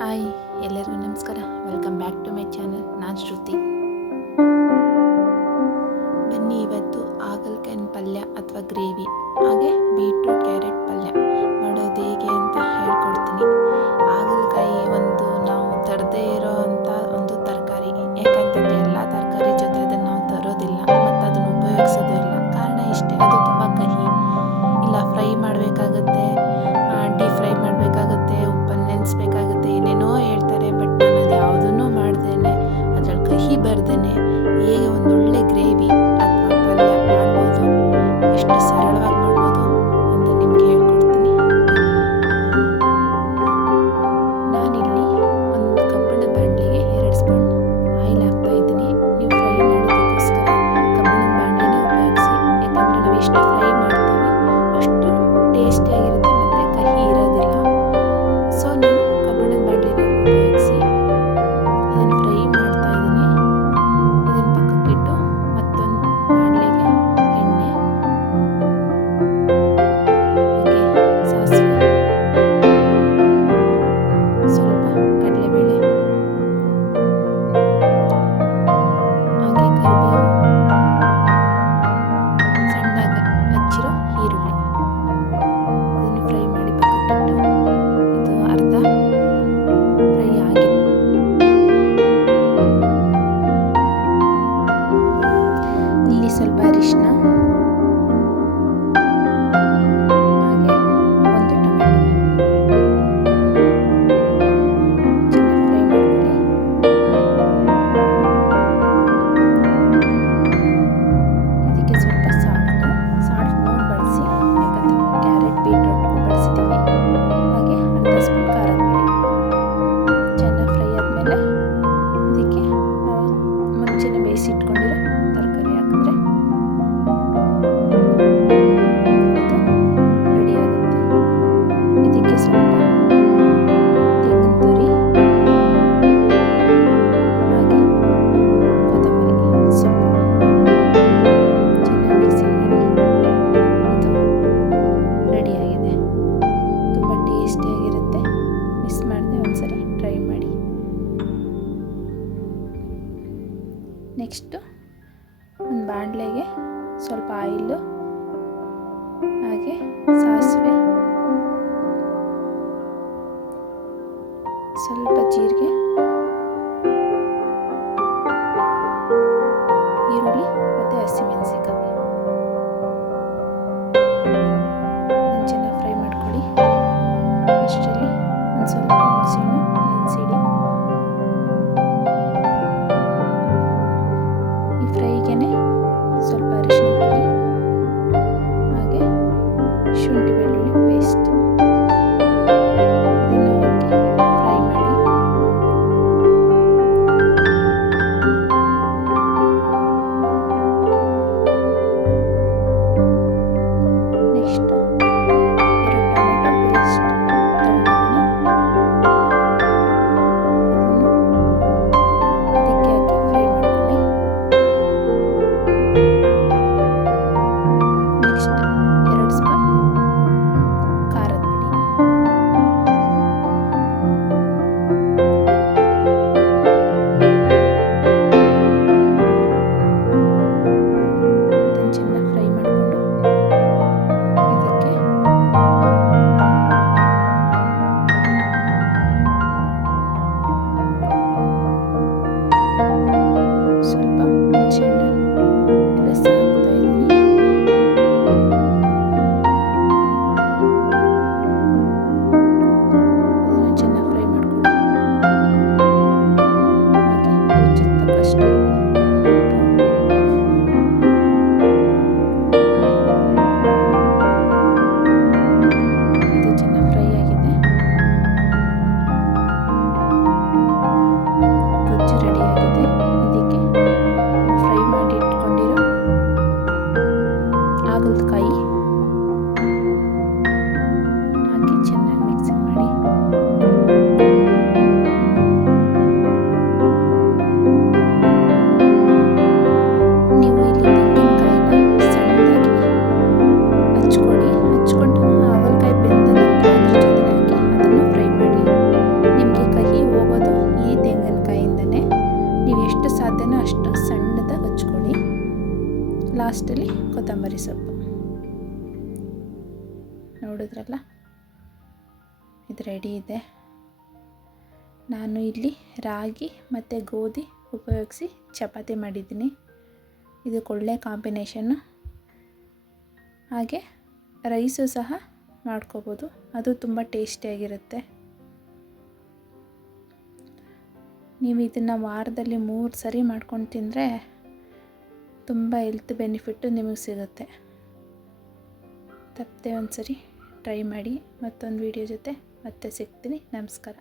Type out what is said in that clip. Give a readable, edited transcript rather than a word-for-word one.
Hi, ಎಲ್ಲರಿಗೂ ನಮಸ್ಕಾರ. Welcome back to my channel. ನಾನು ಶ್ರುತಿ. ಬನ್ನಿ ಇವತ್ತು ಹಾಗಲಕಾಯಿನ ಪಲ್ಯ ಅಥವಾ ಗ್ರೇವಿ ಹಾಗೆ ಬೀಟ್ರೂಟ್ ಕ್ಯಾರೆಟ್ ಪಲ್ಯ ಮಾಡೋದು ಹೇಗೆ ಅಂತ ಹೇಳ್ಕೊಡ್ತೀನಿ. ಹಾಗಲಕಾಯಿ ಒಂದು ನಾವು ತರದೇ ಇರೋ ಅಂಥ ಒಂದು ತರಕಾರಿ. ಯಾಕಂತಂದರೆ ಎಲ್ಲ ತರಕಾರಿ ಜೊತೆ ಅದನ್ನು ನಾವು ತರೋದಿಲ್ಲ ಮತ್ತು ಅದನ್ನು ಉಪಯೋಗಿಸೋದು ಇಲ್ಲ. ಕಾರಣ ಇಷ್ಟೇ, ಅದು ತುಂಬ ಕಹಿ. ಇಲ್ಲ ಫ್ರೈ ಮಾಡಬೇಕಾಗತ್ತೆ, ಡೀಪ್ ಫ್ರೈ ಮಾಡಬೇಕಾಗತ್ತೆ, ಉಪ್ಪಲ್ಲಿ ನೆನೆಸ್ಬೇಕಾಗತ್ತೆ, ಏನೇನೋ ಹೇಳ್ತಾರೆ. ಬಟ್ ನಾನು ಅದು ಯಾವುದನ್ನೂ ಮಾಡ್ದೇನೆ, ಅದ್ರಲ್ಲಿ ಕಹಿ ಬರ್ದೇನೆ ಹೇಗೆ ಒಂದೊಳ್ಳೆ ಗ್ರೇವಿ ಅಥವಾ ಪಲ್ಯ ಮಾಡ್ಬೋದು, ಎಷ್ಟು ಸರಳವಾಗಿ ಮಾಡ್ಬೋದು ಅಂತ ನಿಮ್ಗೆ ಹೇಳ್ಕೊಡ್ತೀನಿ. ನಾನಿಲ್ಲಿ ಒಂದು ಕಬ್ಬಿಣದ ಬಾಣಲಿಗೆ 2 ಸ್ಪೂನ್ ಆಯಿಲ್ ಹಾಕ್ತಾ ಇದ್ದೀನಿ. ನೀವು ಫ್ರೈ ಮಾಡೋದಕ್ಕೋಸ್ಕರ ಕಬ್ಬಿಣದ ಬಾಣಲಿನ ಉಪಯೋಗಿಸಿ. ಯಾಕಂದರೆ ನಾವು ಎಷ್ಟು ಫ್ರೈ ಮಾಡ್ತೀವಿ ಅಷ್ಟು ಟೇಸ್ಟಿಯಾಗಿರುತ್ತೆ ಮತ್ತು ಕಹಿ ಇರೋದಿಲ್ಲ. ಸೊ ನೀವು ಕಬ್ಬಿಣದ ಬಾಣಲಿನ ಉಪಯೋಗಿಸಿ. ಇದನ್ನು ಫ್ರೈ ಮಾಡ್ತಾ ಇದ್ದೀನಿ. ಇದನ್ನು ಪಕ್ಕಕ್ಕಿಟ್ಟು ಮತ್ತೊಂದು ಬಾಣಲಿಗೆ ಎಣ್ಣೆ, ಹಾಗೆ ಸಾಸಿವೆ, ಸ್ವಲ್ಪ ಕಡಲೆಬೇಳೆ, ಹಾಗೆ ಕರಿಬೇವು, ಸಣ್ಣದಾಗಿ ಹಚ್ಚಿರೋ ಈರುಳ್ಳಿ. ಇದನ್ನು ಫ್ರೈ ಮಾಡಿ ಪಕ್ಕಕ್ಕಿಟ್ಟು ಇದು ಅರ್ಧ ಫ್ರೈ ಆಗಿ ಇಲ್ಲಿ ಸ್ವಲ್ಪ ಅರಿಶಿನ, ಹಾಗೆ ಒಂದು ಟೊಮೆಟೊ ಚೆನ್ನಾಗಿ ಫ್ರೈ ಮಾಡ್ಕೊಳ್ಳಿ. ಇದಕ್ಕೆ ಸ್ವಲ್ಪ ಸಾಲ್ಟ್ ನೋಡಿ ಬಳಸಿ. ಯಾಕಂದರೆ ಕ್ಯಾರೆಟ್ ಬೀಟ್ರೂಟ್ಗೂ ಬಳಸಿದ್ದೀವಿ. ಹಾಗೆ ಅರ್ಧ ಸ್ಪೂನ್ ಖಾರದ ಪುಡಿ ಚೆನ್ನಾಗಿ ಫ್ರೈ ಆದಮೇಲೆ ಇದಕ್ಕೆ ನಾವು ಮುಂಚೆನೇ ಬೇಯಿಸಿಟ್ಕೊಂಡಿರೋ ತರಕಾರಿ ಹಾಕಿದ್ರೆ ಇದು ರೆಡಿ ಆಗುತ್ತೆ. ಇದಕ್ಕೆ ಸ್ವಲ್ಪ ತೆಂಗಿನ ತುರಿ, ಹಾಗೆ ಕೊತ್ತಂಬರಿ ಸೊಪ್ಪು ಚೆನ್ನಾಗಿ ಮಿಕ್ಸಿ ಮಾಡಿ ಇದು ರೆಡಿಯಾಗಿದೆ. ತುಂಬ ಟೇಸ್ಟಿಯಾಗಿರುತ್ತೆ. ಮಿಸ್ ಮಾಡದೆ ಒಂದ್ಸರಿ ಟ್ರೈ ಮಾಡಿ. ನೆಕ್ಸ್ಟು ಒಂದು ಬಾಣಲೆಗೆ ಸ್ವಲ್ಪ ಆಯಿಲು, ಹಾಗೆ ಸಾಸಿವೆ, ಸ್ವಲ್ಪ ಜೀರಿಗೆ, ಈರುಳ್ಳಿ ಮತ್ತು ಹಸಿಮೆಣಸಿನಕಾಯಿ ಇದನ್ನು ಚೆನ್ನಾಗಿ ಫ್ರೈ ಮಾಡ್ಕೊಳ್ಳಿ. ಅಷ್ಟರಲ್ಲಿ ಒಂದು ಸ್ವಲ್ಪ ಹುಣಸೆಹಣ್ಣು ನೆನೆಸಿಡಿ. ಈ ಫ್ರೈಗೆ ಸ್ವಲ್ಪ ಅರಿಶಿನ ಪುಡಿ, ಹಾಗೆ ಶುಂಠಿ ಬೆಳ್ಳುಳ್ಳಿ ಪೇಸ್ಟ್ ಇದನ್ನು ಹಾಕಿ ಫ್ರೈ ಮಾಡಿ. ಲಾಸ್ಟಲ್ಲಿ ಕೊತ್ತಂಬರಿ ಸೊಪ್ಪು. ನೋಡಿದ್ರಲ್ಲ, ಇದು ರೆಡಿ ಇದೆ. ನಾನು ಇಲ್ಲಿ ರಾಗಿ ಮತ್ತು ಗೋಧಿ ಉಪಯೋಗಿಸಿ ಚಪಾತಿ ಮಾಡಿದ್ದೀನಿ. ಇದು ಒಳ್ಳೆ ಕಾಂಬಿನೇಷನ್ನು. ಹಾಗೆ ರೈಸು ಸಹ ಮಾಡ್ಕೋಬೋದು, ಅದು ತುಂಬ ಟೇಸ್ಟಿಯಾಗಿರುತ್ತೆ. ನೀವು ಇದನ್ನು ವಾರದಲ್ಲಿ 3 ಸರಿ ಮಾಡ್ಕೊಂಡು ತಿಂದರೆ ತುಂಬ ಹೆಲ್ತ್ ಬೆನಿಫಿಟ್ಟು ನಿಮಗೆ ಸಿಗುತ್ತೆ. ತಪ್ಪದೆ ಒಂದು ಸರಿ ಟ್ರೈ ಮಾಡಿ. ಮತ್ತೊಂದು ವಿಡಿಯೋ ಜೊತೆ ಮತ್ತೆ ಸಿಗ್ತೀನಿ. ನಮಸ್ಕಾರ.